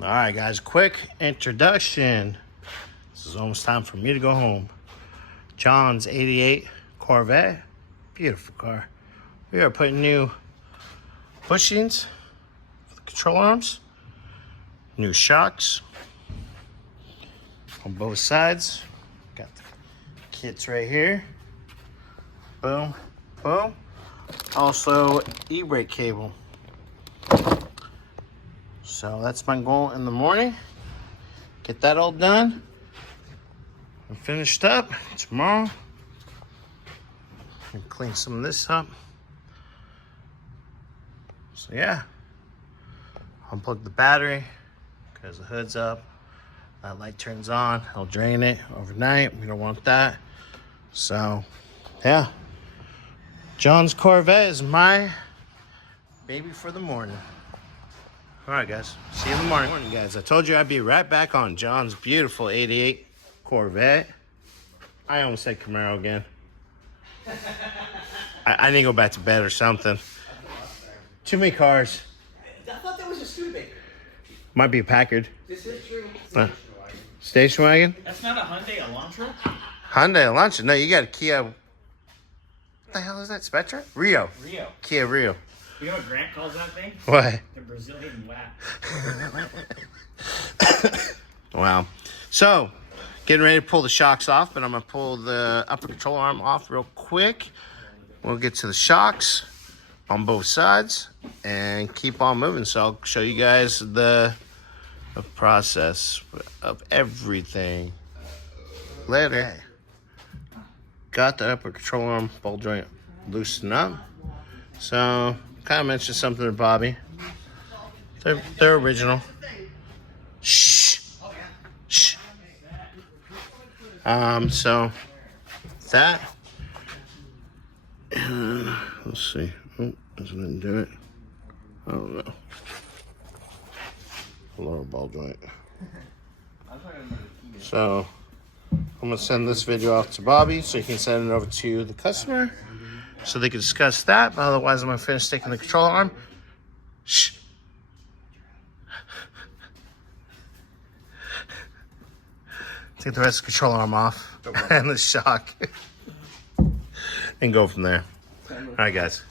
All right, guys, quick introduction. This is almost time for me to go home. John's 88 Corvette, beautiful car. We are putting new bushings for the control arms, new shocks on both sides. Got the kits right here. Boom, boom. Also, e-brake cable. So that's my goal in the morning. Get that all done and finished up tomorrow. And clean some of this up. So yeah, unplug the battery because the hood's up. That light turns on. I'll drain it overnight. We don't want that. So yeah, John's Corvette is my baby for the morning. All right, guys. See you in the morning. Morning, guys. I told you I'd be right back on John's beautiful 88 Corvette. I almost said Camaro again. I need to go back to bed or something. Too many cars. I thought that was a Studebaker. Might be a Packard. This is true. Station wagon? That's not a Hyundai Elantra? Hyundai Elantra. No, you got a Kia. What the hell is that? Spectra? Rio. Kia Rio. You know what Grant calls that thing? What? The Brazilian wax. Wow. So, getting ready to pull the shocks off, but I'm going to pull the upper control arm off real quick. We'll get to the shocks on both sides and keep on moving. So I'll show you guys the process of everything later. Got the upper control arm ball joint loosened up. So kind of mentioned something to Bobby. They're original. Shh. Shh. So that. Let's see. Oh, doesn't do it. I don't know. Lower ball joint. So I'm gonna send this video off to Bobby so he can send it over to the customer so they can discuss that. But otherwise, I'm gonna finish sticking the control arm. Shh. Take the rest of the control arm off and the shock and go from there. All right, guys.